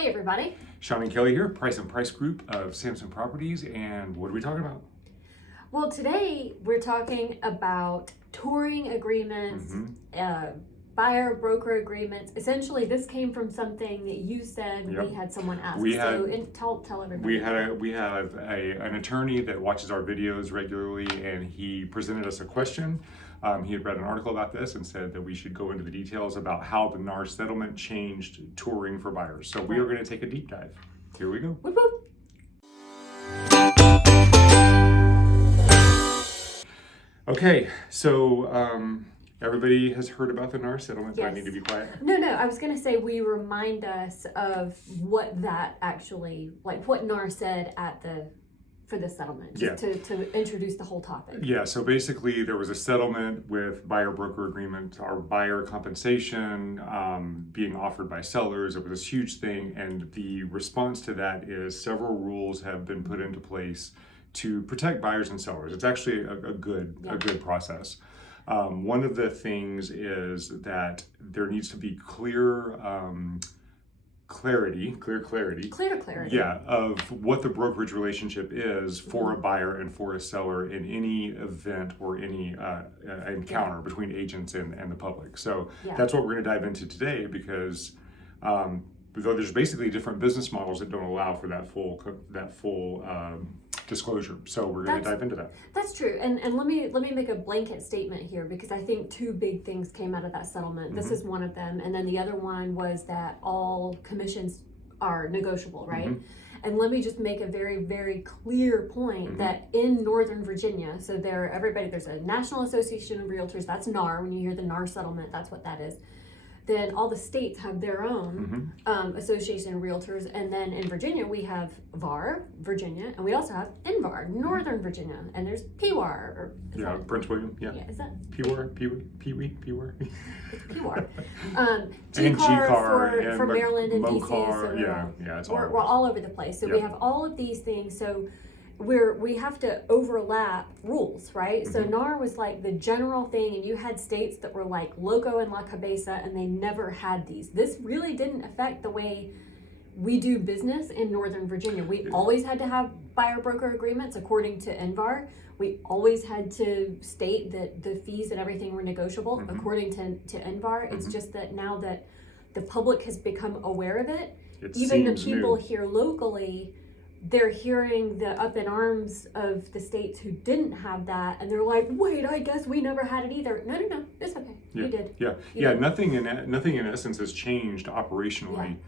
Hey everybody. Sean and Kelly here, Price and Price Group of Samson Properties, and what are we talking about? Well, today we're talking about touring agreements, buyer broker agreements. Essentially, this came from something that you said we had someone ask. Tell everybody. We have an attorney that watches our videos regularly, and he presented us a question. He had read an article about this and said that we should go into the details about how the NAR settlement changed touring for buyers. So we are going to take a deep dive. Here we go. Whoop, whoop. Okay, so everybody has heard about the NAR settlement. Yes. Do I need to be quiet? No, I was going to say we remind us of what that actually, like what NAR said for the settlement, just to introduce the whole topic. Yeah, so basically there was a settlement with buyer broker agreement, our buyer compensation being offered by sellers. It was this huge thing, and the response to that is geral rules have been put into place to protect buyers and sellers. It's actually a good process. One of the things is that there needs to be clear clarity. Yeah, of what the brokerage relationship is for a buyer and for a seller in any event or any encounter between agents and the public. So that's what we're going to dive into today, because though there's basically different business models that don't allow for that full disclosure. So we're going to dive into that. That's true. And let me make a blanket statement here, because I think two big things came out of that settlement. This is one of them. And then the other one was that all commissions are negotiable, right? And let me just make a very, very clear point that in Northern Virginia, so there's a National Association of Realtors, that's NAR. When you hear the NAR settlement, that's what that is. Then all the states have their own association of realtors, and then in Virginia we have VAR, Virginia, and we also have NVAR, Northern Virginia, and there's PWAR. Prince William. Yeah. Is that PWAR? PWAR? It's PWAR. And GCAR for Maryland and DC. So it's all we're all over the place. So we have all of these things. So we have to overlap rules, right? So NAR was like the general thing, and you had states that were like Loco and La Cabeza, and they never had these. This really didn't affect the way we do business in Northern Virginia. We always had to have buyer broker agreements according to NVAR. We always had to state that the fees and everything were negotiable according to NVAR. It's just that now that the public has become aware of it even the people here locally, they're hearing the up in arms of the states who didn't have that, and they're like, wait, I guess we never had it either. No, it's okay. You did. Yeah. Nothing in essence has changed operationally.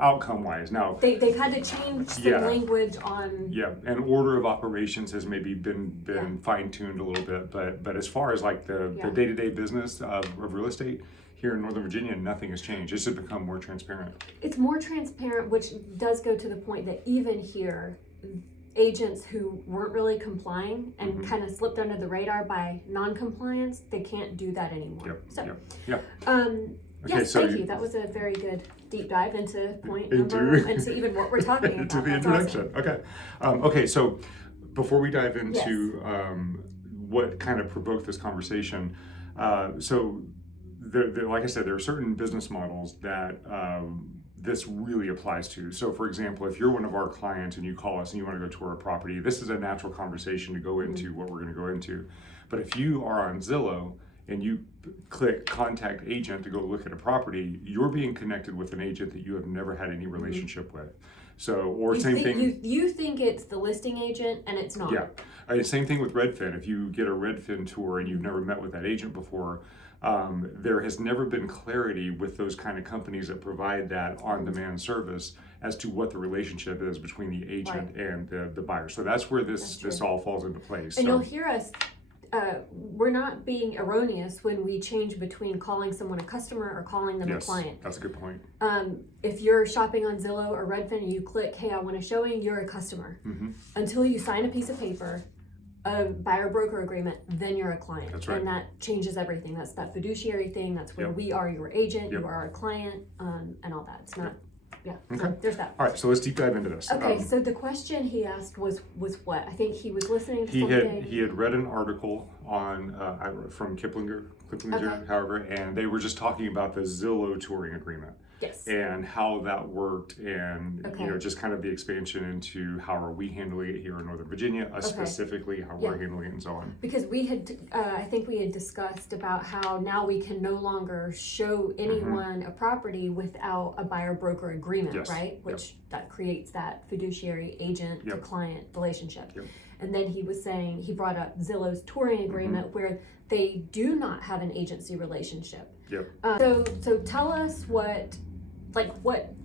Outcome-wise. Now they've had to change some language on. And order of operations has maybe been fine-tuned a little bit, but as far as like the day-to-day business of real estate here in Northern Virginia, nothing has changed. It's just become more transparent. It's more transparent, which does go to the point that even here, agents who weren't really complying and kind of slipped under the radar by non-compliance, they can't do that anymore. Yes, thank you. That was a very good deep dive into into even what we're talking about. Into the introduction. Awesome. Okay, so before we dive into what kind of provoked this conversation, like I said, there are certain business models that this really applies to. So for example, if you're one of our clients and you call us and you want to go tour a property, this is a natural conversation to go into what we're going to go into. But if you are on Zillow and you click contact agent to go look at a property, you're being connected with an agent that you have never had any relationship with. So, or you think it's the listing agent, and it's not. Same thing with Redfin. If you get a Redfin tour and you've never met with that agent before, there has never been clarity with those kind of companies that provide that on-demand service as to what the relationship is between the agent and the buyer. So that's where this all falls into place. And you'll hear us, we're not being erroneous when we change between calling someone a customer or calling them a client. That's a good point. If you're shopping on Zillow or Redfin and you click, hey, I want a showing, you're a customer. Until you sign a piece of paper, a buyer broker agreement, then you're a client. That's right. And that changes everything. That's that fiduciary thing. That's where we are your agent, you are our client, and all that. It's not. So there's that. All right, so let's deep dive into this. Okay, so the question he asked was what? I think he was listening to something. He had read an article on from Kiplinger, however, and they were just talking about the Zillow touring agreement. Yes. and how that worked, and Okay. just kind of the expansion into how are we handling it here in Northern Virginia, specifically how we're handling it and so on. Because we had, I think we had discussed about how now we can no longer show anyone a property without a buyer-broker agreement, right? Which that creates that fiduciary agent to client relationship. And then he was saying, he brought up Zillow's touring agreement where they do not have an agency relationship. So tell us what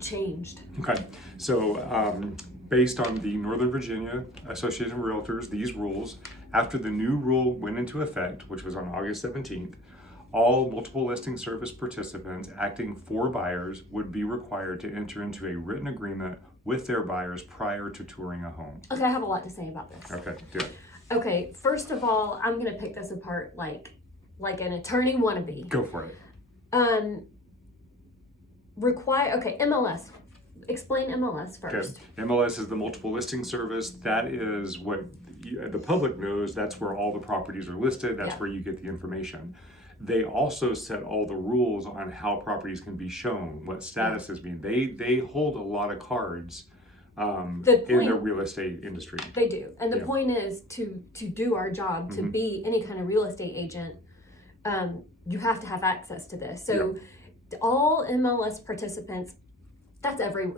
changed. Okay, so based on the Northern Virginia Association of Realtors, these rules, after the new rule went into effect, which was on August 17th, all multiple listing service participants acting for buyers would be required to enter into a written agreement with their buyers prior to touring a home. Okay, I have a lot to say about this. Okay, do it. Okay, first of all, I'm gonna pick this apart like an attorney wannabe. Go for it. MLS. Explain MLS first. Okay. MLS is the multiple listing service. That is what the public knows. That's where all the properties are listed. That's where you get the information. They also set all the rules on how properties can be shown, what statuses mean. They hold a lot of cards in the real estate industry. They do. And the point is to do our job, to be any kind of real estate agent, you have to have access to this. So all MLS participants, that's every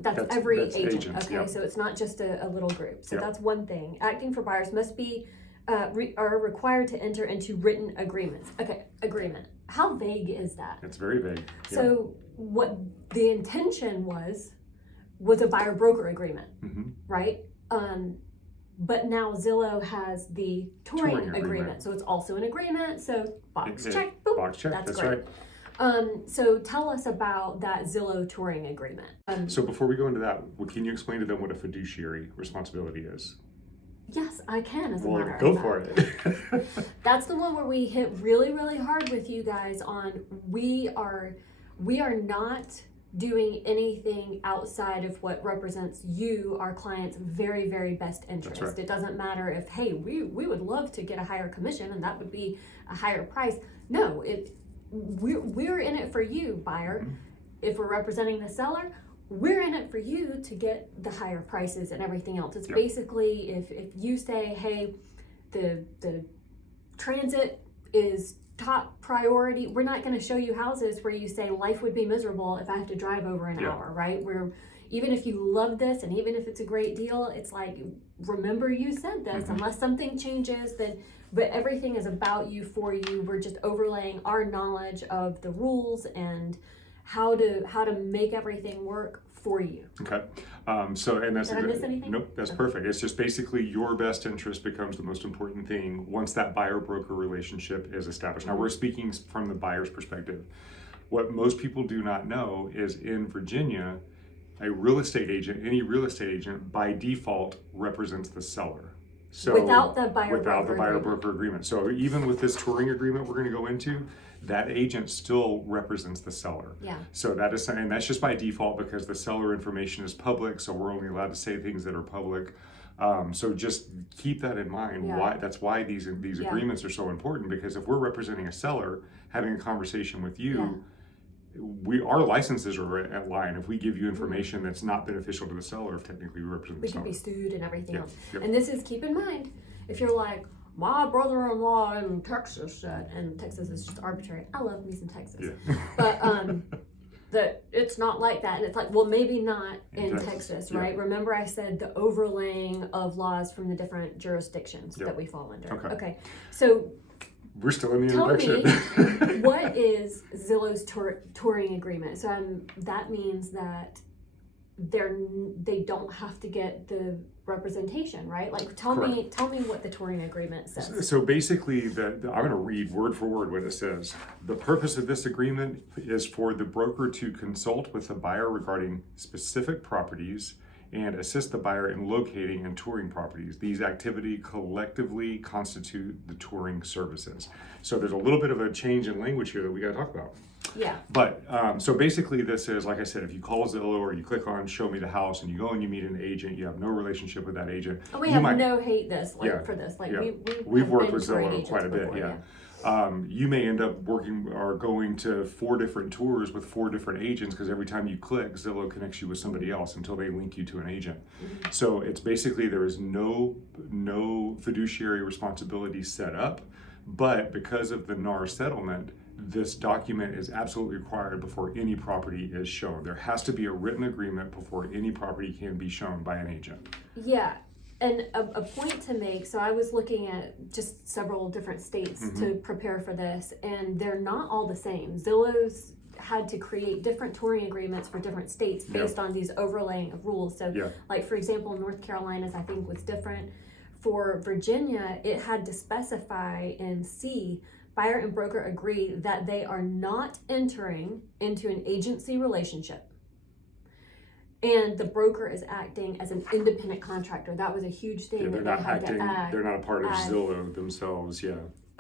agent. Okay, so it's not just a little group. So that's one thing. Acting for buyers must be are required to enter into written agreements. Okay, agreement. How vague is that? It's very vague. So what the intention was a buyer broker agreement, right? But now Zillow has the touring agreement. So it's also an agreement. So box check, boop. Box check, that's great. Right. So tell us about that Zillow touring agreement. So before we go into that, can you explain to them what a fiduciary responsibility is? Yes, I can, as a matter of fact. Go for it. That's the one where we hit really, really hard with you guys on we are not doing anything outside of what represents you, our client's very, very best interest. That's right. It doesn't matter if, hey, we would love to get a higher commission and that would be a higher price. No, we're in it for you, buyer. If we're representing the seller, we're in it for you to get the higher prices and everything else. It's basically if you say, hey, the transit is top priority, we're not going to show you houses where you say life would be miserable if I have to drive over an hour, right? Even if you love this and even if it's a great deal, it's like, remember you said this, unless something changes, but everything is about you, for you. We're just overlaying our knowledge of the rules and how to make everything work for you. Okay. And that's Did I miss anything? Nope, that's perfect. It's just basically your best interest becomes the most important thing once that buyer-broker relationship is established. Now we're speaking from the buyer's perspective. What most people do not know is in Virginia, any real estate agent by default represents the seller. So without the buyer-broker agreement. So even with this touring agreement we're going to go into, that agent still represents the seller. Yeah. So and that's just by default because the seller information is public, so we're only allowed to say things that are public. So just keep that in mind. That's why these agreements are so important, because if we're representing a seller, having a conversation with you, our licenses are at line. If we give you information that's not beneficial to the seller, if technically we represent the seller, we could be sued and everything else. Yep. And this is, keep in mind, if you're like, my brother-in-law in Texas said, and Texas is just arbitrary. I love me some Texas. But that it's not like that. And it's like, well, maybe not in Texas, right? Remember I said the overlaying of laws from the different jurisdictions that we fall under. Okay. So we're still in the tell introduction. Me, what is Zillow's touring agreement? So that means that they don't have to get the representation, right? Like tell me what the touring agreement says. So basically, I'm going to read word for word what it says. The purpose of this agreement is for the broker to consult with the buyer regarding specific properties and assist the buyer in locating and touring properties. These activities collectively constitute the touring services. So there's a little bit of a change in language here that we got to talk about. Yeah. But so basically this is, like I said, if you call Zillow or you click on show me the house and you go and you meet an agent, you have no relationship with that agent. We have no hate this for this. Like we've worked with Zillow quite a bit. Before, You may end up working or going to 4 different tours with 4 different agents, because every time you click, Zillow connects you with somebody else until they link you to an agent. So it's basically there is no fiduciary responsibility set up, but because of the NAR settlement, this document is absolutely required before any property is shown. There has to be a written agreement before any property can be shown by an agent. Yeah. And a point to make, so I was looking at just several different states to prepare for this, and they're not all the same. Zillow's had to create different touring agreements for different states based on these overlaying of rules. So like, for example, North Carolina's, I think, was different. For Virginia, it had to specify in C, buyer and broker agree that they are not entering into an agency relationship, and the broker is acting as an independent contractor. That was a huge thing. They're not acting, they're not a part of Zillow themselves,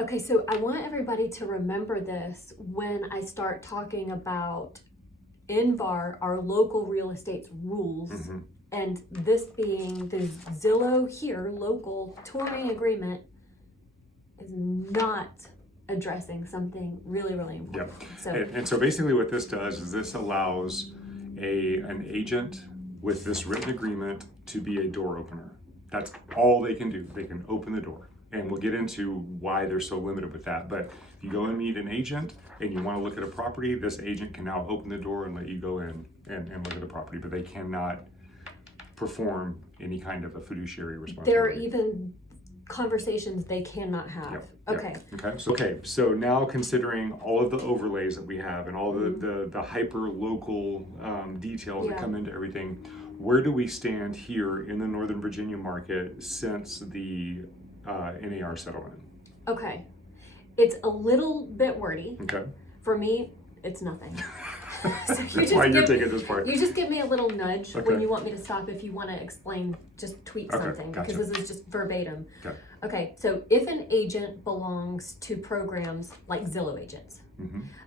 Okay, so I want everybody to remember this when I start talking about NAR, our local real estate's rules, and this being the Zillow here, local touring agreement, is not addressing something really, really important. And so basically what this does is this allows an agent with this written agreement to be a door opener. That's all they can do. They can open the door. And we'll get into why they're so limited with that. But if you go and meet an agent and you want to look at a property, this agent can now open the door and let you go in and look at the property, but they cannot perform any kind of a fiduciary responsibility. There are even conversations they cannot have. So now, considering all of the overlays that we have and all the hyper local details that come into everything, where do we stand here in the Northern Virginia market since the NAR settlement? Okay, it's a little bit wordy. Okay. For me, it's nothing. So that's why you're taking this part. You just give me a little nudge when you want me to stop. If you want to explain, just tweak something, because this is just verbatim. Okay, so if an agent belongs to programs like Zillow agents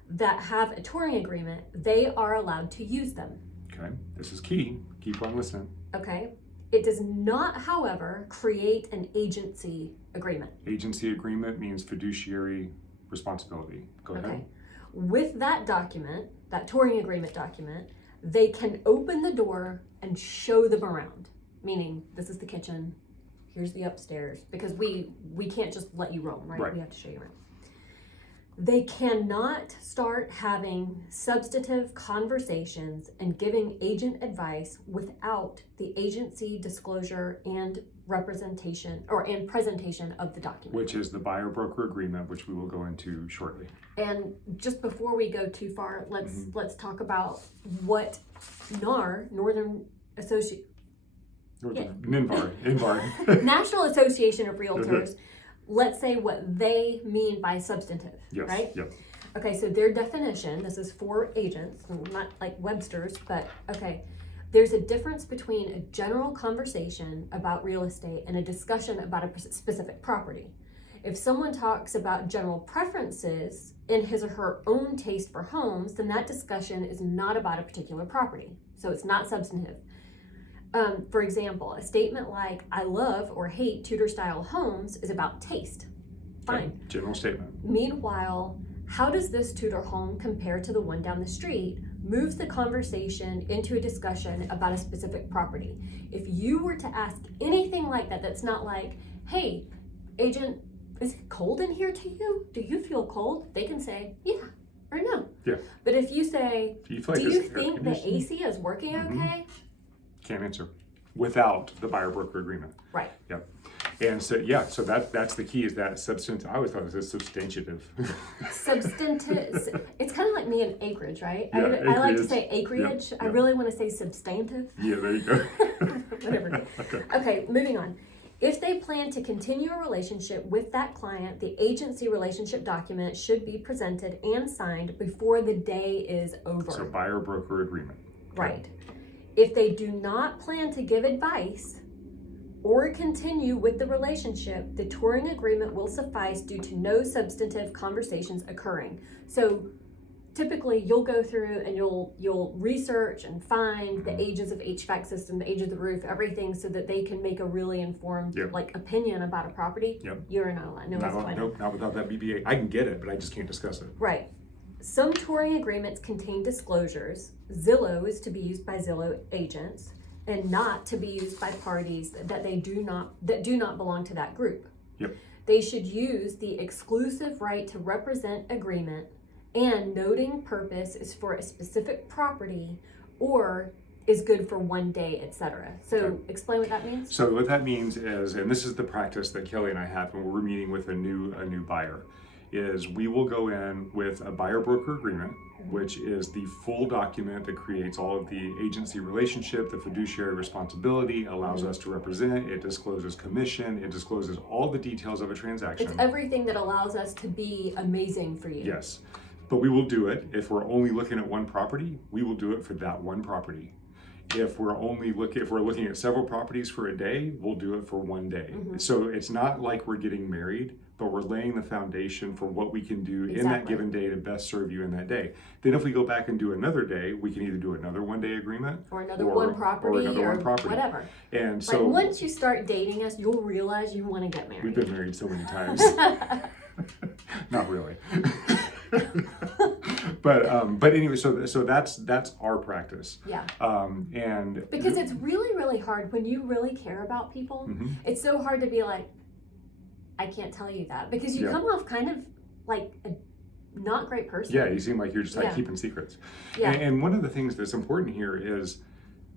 that have a touring agreement, they are allowed to use them. Okay, this is key. Keep on listening. Okay. It does not, however, create an agency agreement. Agency agreement means fiduciary responsibility. Go ahead. With that document, that touring agreement document, they can open the door and show them around. Meaning, this is the kitchen, here's the upstairs, because we can't just let you roam, right? We have to show you around. They cannot start having substantive conversations and giving agent advice without the agency disclosure and representation and presentation of the document. Which is the buyer broker agreement, which we will go into shortly. And just before we go too far, let's talk about what NAR, NAR. National Association of Realtors, let's say what they mean by substantive, right? Yep. Okay, so their definition, this is for agents, not like Webster's, but okay, there's a difference between a general conversation about real estate and a discussion about a specific property. If someone talks about general preferences in his or her own taste for homes, then that discussion is not about a particular property. So it's not substantive. For example, a statement like, I love or hate Tudor-style homes is about taste. Fine. Okay. General statement. Meanwhile, how does this Tudor home compare to the one down the street moves the conversation into a discussion about a specific property. If you were to ask anything like that, that's not like, hey, agent, is it cold in here to you? Do you feel cold? They can say, yeah or no. Yeah. But if you say, do you think the AC is working okay? Can't answer without the buyer broker agreement. Right. Yep. And so so that's the key, is that substantive. I always thought it was substantive. Substantive. It's kind of like me and acreage, right? Yeah, I like to say acreage. Yep. I really want to say substantive. Yeah, there you go. Whatever. Okay, moving on. If they plan to continue a relationship with that client, the agency relationship document should be presented and signed before the day is over. So buyer broker agreement. Okay. Right. If they do not plan to give advice or continue with the relationship, the touring agreement will suffice due to no substantive conversations occurring. So typically you'll go through and you'll research and find the ages of HVAC system, the age of the roof, everything, so that they can make a really informed like opinion about a property. You're not allowed. Nope, not without that BBA. I can get it, but I just can't discuss it. Right. Some touring agreements contain disclosures. Zillow is to be used by Zillow agents and not to be used by parties that do not belong to that group. Yep. They should use the exclusive right to represent agreement, and noting purpose is for a specific property or is good for one day, etc. So explain what that means. So what that means is, and this is the practice that Kelly and I have when we're meeting with a new buyer, is we will go in with a buyer broker agreement, which is the full document that creates all of the agency relationship, the fiduciary responsibility, allows us to represent, it discloses commission, it discloses all the details of a transaction. It's everything that allows us to be amazing for you. Yes, but we will do it if we're only looking at one property. We will do it for that one property. If we're looking at several properties for a day, we'll do it for one day. So it's not like we're getting married, but we're laying the foundation for what we can do in that given day to best serve you in that day. Then if we go back and do another day, we can either do another one-day agreement or another one property or whatever. And so once you start dating us, you'll realize you want to get married. We've been married so many times. Not really. But anyway, so that's our practice. Yeah. And because it's really, really hard when you really care about people. It's so hard to be like, I can't tell you that, because you come off kind of like a not great person. Yeah, you seem like you're just like keeping secrets. Yeah. And one of the things that's important here is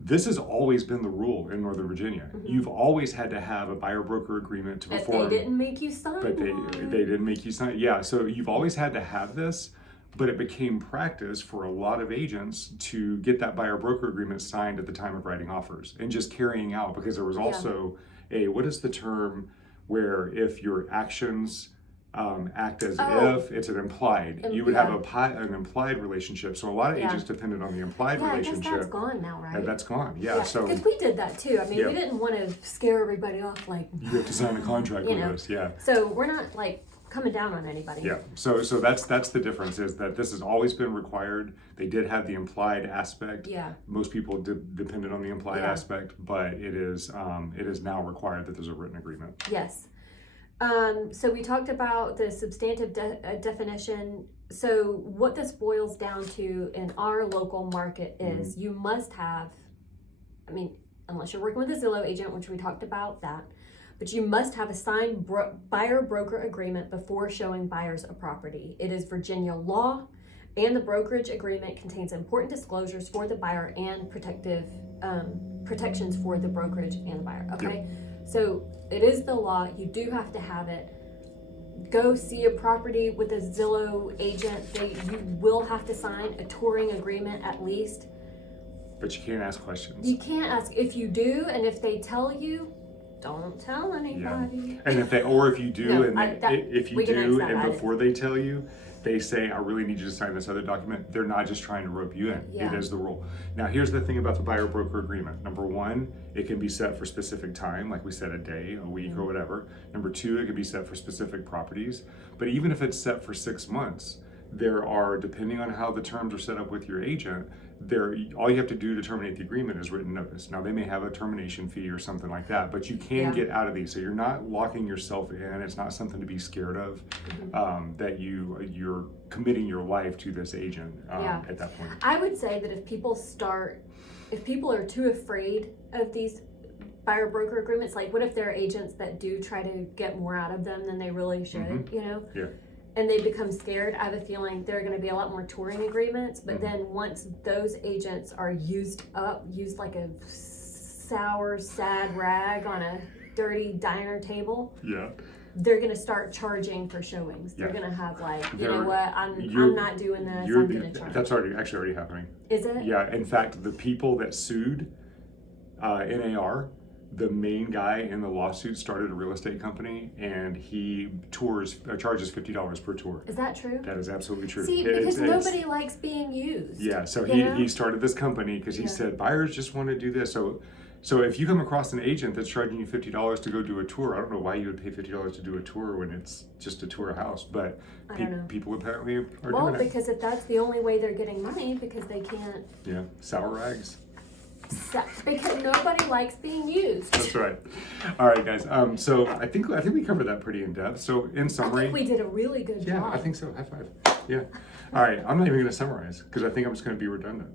this has always been the rule in Northern Virginia. You've always had to have a buyer broker agreement to perform. But they didn't make you sign. But they didn't make you sign. Yeah, so you've always had to have this, but it became practice for a lot of agents to get that buyer broker agreement signed at the time of writing offers and just carrying out, because there was also what is the term where if your actions act as if it's an implied, you would have an implied relationship. So a lot of agents depended on the implied relationship. I guess that's gone now, right? That's gone. Yeah. So because we did that too. I mean, we didn't want to scare everybody off. Like you have to sign a contract with us. Yeah. So we're not like coming down on anybody. Yeah. So that's the difference, is that this has always been required. They did have the implied aspect. Yeah. Most people depended on the implied aspect, but it is now required that there's a written agreement. Yes. So we talked about the substantive definition. So what this boils down to in our local market is you must have, I mean, unless you're working with a Zillow agent, which we talked about that, but you must have a signed buyer broker agreement before showing buyers a property. It is Virginia law, and the brokerage agreement contains important disclosures for the buyer and protections for the brokerage and the buyer. Okay. Yep. So it is the law. You do have to have it. Go see a property with a Zillow agent. You will have to sign a touring agreement at least. But you can't ask questions. You can't ask. If you do, and if they tell you, don't tell anybody. And if you do, and before they tell you, they say, I really need you to sign this other document, they're not just trying to rope you in. It is the rule. Now, here's the thing about the buyer broker agreement. Number one, it can be set for specific time, like we said, a day, a week, or whatever. Number two, it can be set for specific properties. But even if it's set for 6 months, there are, depending on how the terms are set up with your agent, all you have to do to terminate the agreement is written notice. Now, they may have a termination fee or something like that, but you can get out of these. So you're not locking yourself in. It's not something to be scared of, that you're committing your life to this agent at that point. I would say that if people are too afraid of these buyer broker agreements, like what if there are agents that do try to get more out of them than they really should, Yeah. And they become scared, I have a feeling there are going to be a lot more touring agreements. But then once those agents are used like a sour, sad rag on a dirty diner table, they're going to start charging for showings. They're going to have like, you know what, I'm not doing this, I'm going to charge. That's already happening. Is it? Yeah, in fact, the people that sued NAR, the main guy in the lawsuit started a real estate company, and he charges $50 per tour. Is that true? That is absolutely true. See, because nobody likes being used. Yeah, so he started this company because he said buyers just want to do this. So So if you come across an agent that's charging you $50 to go do a tour, I don't know why you would pay $50 to do a tour when it's just to tour a house, but I don't know. people apparently are Well, doing it. because if that's the only way they're getting money, because they can't, Yeah, sour rags. because nobody likes being used. That's right. All right, guys. So I think we covered that pretty in depth. So in I summary, think we did a really good yeah, job. I think so. High five. Yeah. All right. I'm not even going to summarize because I think I'm just going to be redundant.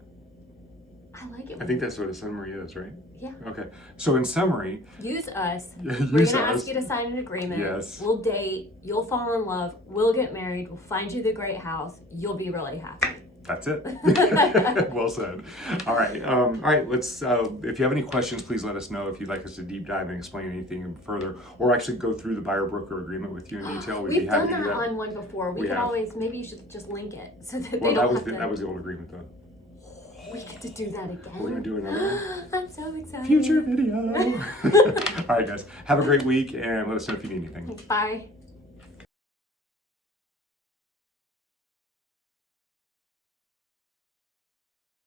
I like it. I think that's what a summary is, right? Yeah. Okay. So in summary, Use us. use We're going to us. ask you to sign an agreement. Yes. We'll date. You'll fall in love. We'll get married. We'll find you the great house. You'll be really happy. That's it. Well said. All right. Let's. If you have any questions, please let us know. If you'd like us to deep dive and explain anything further, or actually go through the buyer broker agreement with you in detail, we'd be We've happy done to do that that. on one before. We We could have. always. Maybe you should just link it so that Well, they that don't was have to. that was the old agreement, though. We get to do that again. We're gonna do another one. I'm so excited. Future video. All right, guys. Have a great week, and let us know if you need anything. Bye.